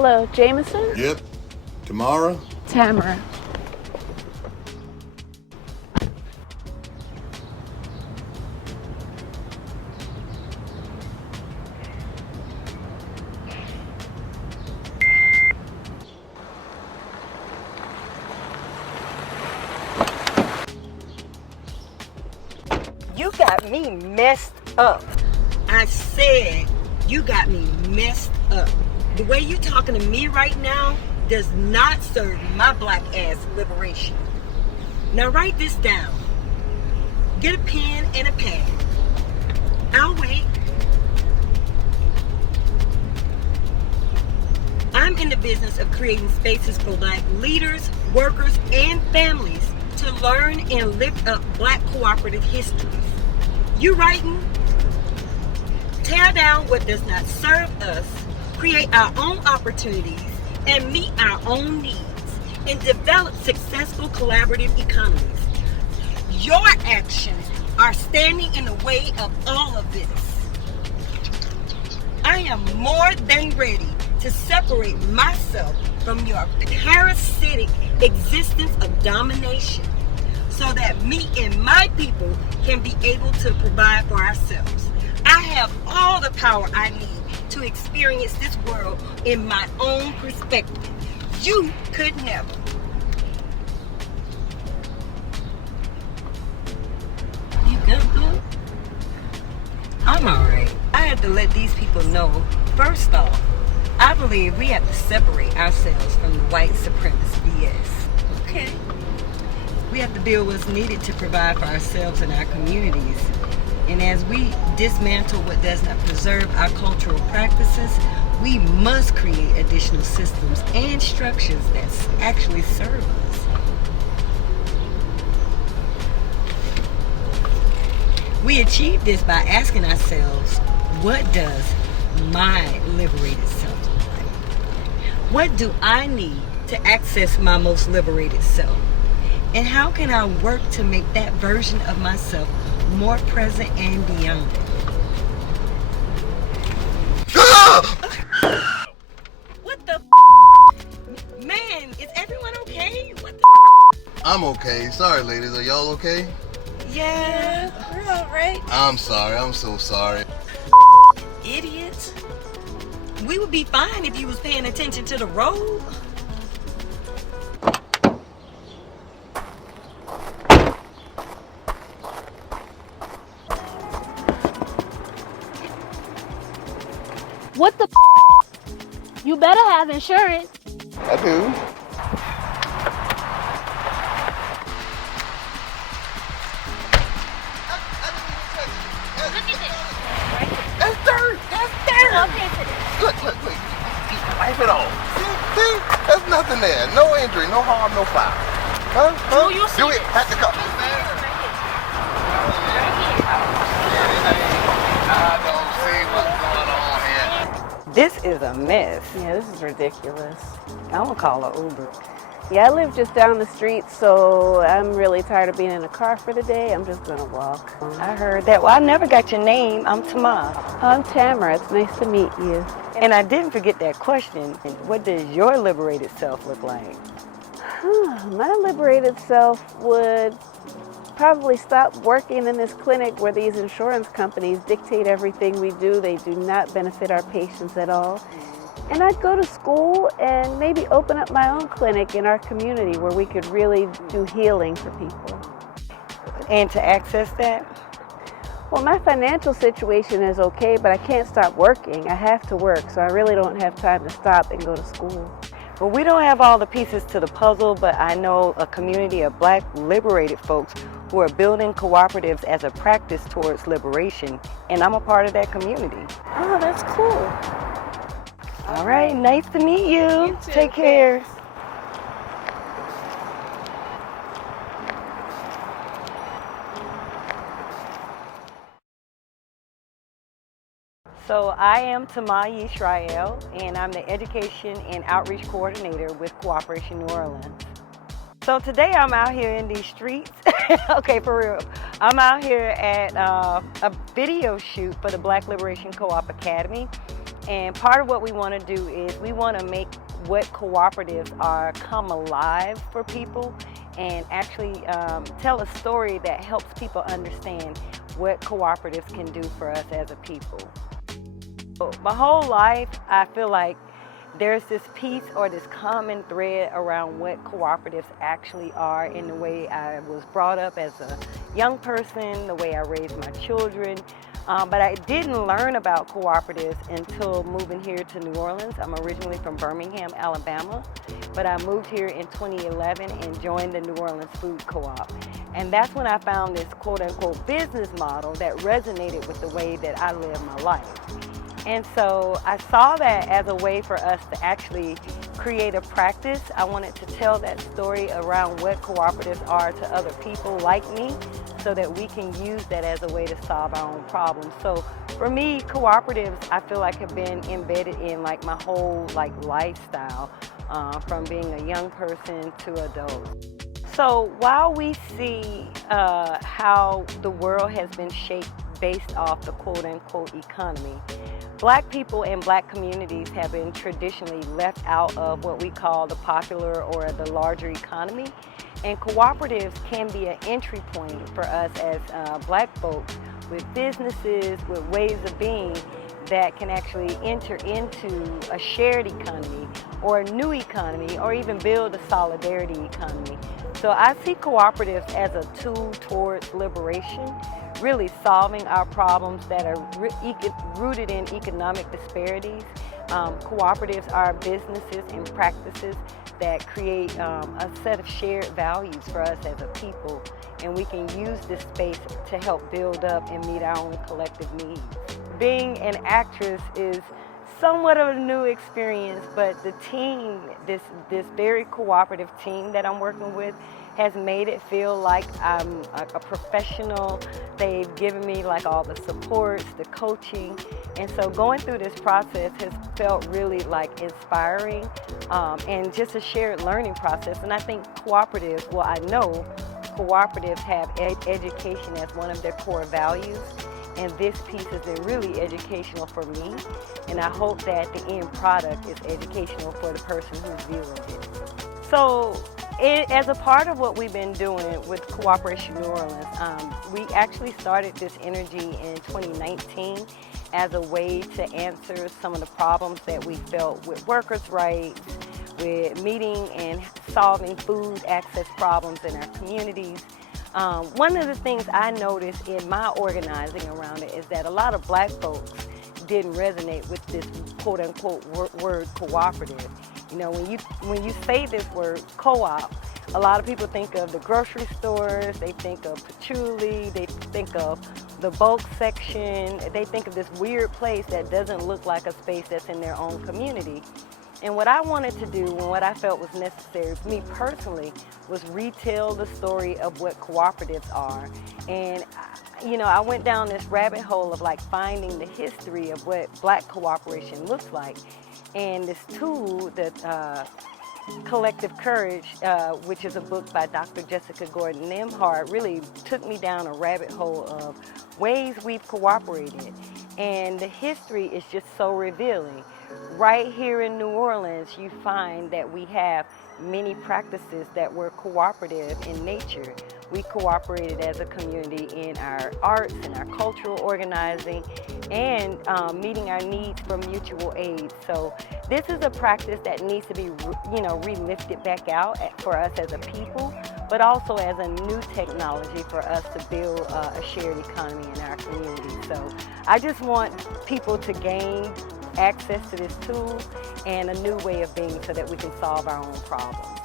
Hello, Jameson? Yep. Tamara? Tamara. You got me messed up. I said you got me messed up. The way you talking to me right now does not serve my black ass liberation. Now write this down. Get a pen and a pad. I'll wait. I'm in the business of creating spaces for black leaders, workers, and families to learn and lift up black cooperative histories. You writing? Tear down what does not serve us, create our own opportunities, and meet our own needs, and develop successful collaborative economies. Your actions are standing in the way of all of this. I am more than ready to separate myself from your parasitic existence of domination so that me and my people can be able to provide for ourselves. I have all the power I need to experience this world in my own perspective. You could never. You good, boo? I'm alright. I had to let these people know, first off, I believe we have to separate ourselves from the white supremacist BS. Okay. We have to build what's needed to provide for ourselves and our communities. And as we dismantle what does not preserve our cultural practices, we must create additional systems and structures that actually serve us. We achieve this by asking ourselves, what does my liberated self look like? What do I need to access my most liberated self? And how can I work to make that version of myself more present and beyond? What the man, is everyone okay? What the I'm okay. Sorry, ladies. Are y'all okay? Yeah, we're all right. I'm sorry. I'm so sorry. Idiots. We would be fine if you was paying attention to the road. What the You better have insurance. I do. That's dirt. That's dirt. Look. Wipe it off. See? There's nothing there. No injury, no harm, no foul. Huh? Do it. At the cup. I don't see what's going on here. This is a mess. Yeah, this is ridiculous. I'm gonna call an Uber. Yeah, I live just down the street, so I'm really tired of being in a car for the day. I'm just gonna walk. I heard that. Well, I never got your name. I'm Tamara. I'm Tamara. It's nice to meet you. And I didn't forget that question. What does your liberated self look like? My liberated self would probably stop working in this clinic where these insurance companies dictate everything we do. They do not benefit our patients at all. And I'd go to school and maybe open up my own clinic in our community where we could really do healing for people. And to access that? Well, my financial situation is okay, but I can't stop working. I have to work, so I really don't have time to stop and go to school. Well, we don't have all the pieces to the puzzle, but I know a community of black liberated folks who are building cooperatives as a practice towards liberation, and I'm a part of that community. Oh, that's cool. All right, nice to meet you. You too. Take care. So I am Tamara Yisrael, and I'm the Education and Outreach Coordinator with Cooperation New Orleans. So today I'm out here in these streets. Okay, for real. I'm out here at a video shoot for the Black Liberation Co-op Academy. And part of what we want to do is we want to make what cooperatives are come alive for people and actually tell a story that helps people understand what cooperatives can do for us as a people. My whole life, I feel like there's this piece or this common thread around what cooperatives actually are in the way I was brought up as a young person, the way I raised my children. But I didn't learn about cooperatives until moving here to New Orleans. I'm originally from Birmingham, Alabama, but I moved here in 2011 and joined the New Orleans Food Co-op. And that's when I found this quote-unquote business model that resonated with the way that I live my life. And so I saw that as a way for us to actually create a practice. I wanted to tell that story around what cooperatives are to other people like me so that we can use that as a way to solve our own problems. So for me, cooperatives, I feel like have been embedded in like my whole lifestyle from being a young person to adult. So while we see how the world has been shaped based off the quote-unquote economy, Black people and Black communities have been traditionally left out of what we call the popular or the larger economy. And cooperatives can be an entry point for us as Black folks with businesses, with ways of being that can actually enter into a shared economy or a new economy or even build a solidarity economy. So I see cooperatives as a tool towards liberation, really solving our problems that are rooted in economic disparities. Cooperatives are businesses and practices that create a set of shared values for us as a people, and we can use this space to help build up and meet our own collective needs. Being an actress is somewhat of a new experience, but the team, this very cooperative team that I'm working with, has made it feel like I'm a professional. They've given me like all the supports, the coaching, and so going through this process has felt really like inspiring and just a shared learning process. And I think cooperatives, well, I know cooperatives have education as one of their core values, and this piece has been really educational for me, and I hope that the end product is educational for the person who's viewing it. So as a part of what we've been doing with Cooperation New Orleans, we actually started this energy in 2019 as a way to answer some of the problems that we felt with workers' rights, with meeting and solving food access problems in our communities. One of the things I noticed in my organizing around it is that a lot of Black folks didn't resonate with this quote-unquote word cooperative. You know, when you say this word co-op, a lot of people think of the grocery stores, they think of patchouli, they think of the bulk section, they think of this weird place that doesn't look like a space that's in their own community. And what I wanted to do, and what I felt was necessary for me personally, was retell the story of what cooperatives are. And you know, I went down this rabbit hole of like finding the history of what Black cooperation looks like. And this tool that Collective Courage, which is a book by Dr. Jessica Gordon-Nimhart, really took me down a rabbit hole of ways we've cooperated. And the history is just so revealing. Right here in New Orleans, you find that we have many practices that were cooperative in nature. We cooperated as a community in our arts and our cultural organizing and meeting our needs for mutual aid. So this is a practice that needs to be, relifted back out for us as a people, but also as a new technology for us to build a shared economy in our community. So I just want people to gain access to this tool and a new way of being so that we can solve our own problems.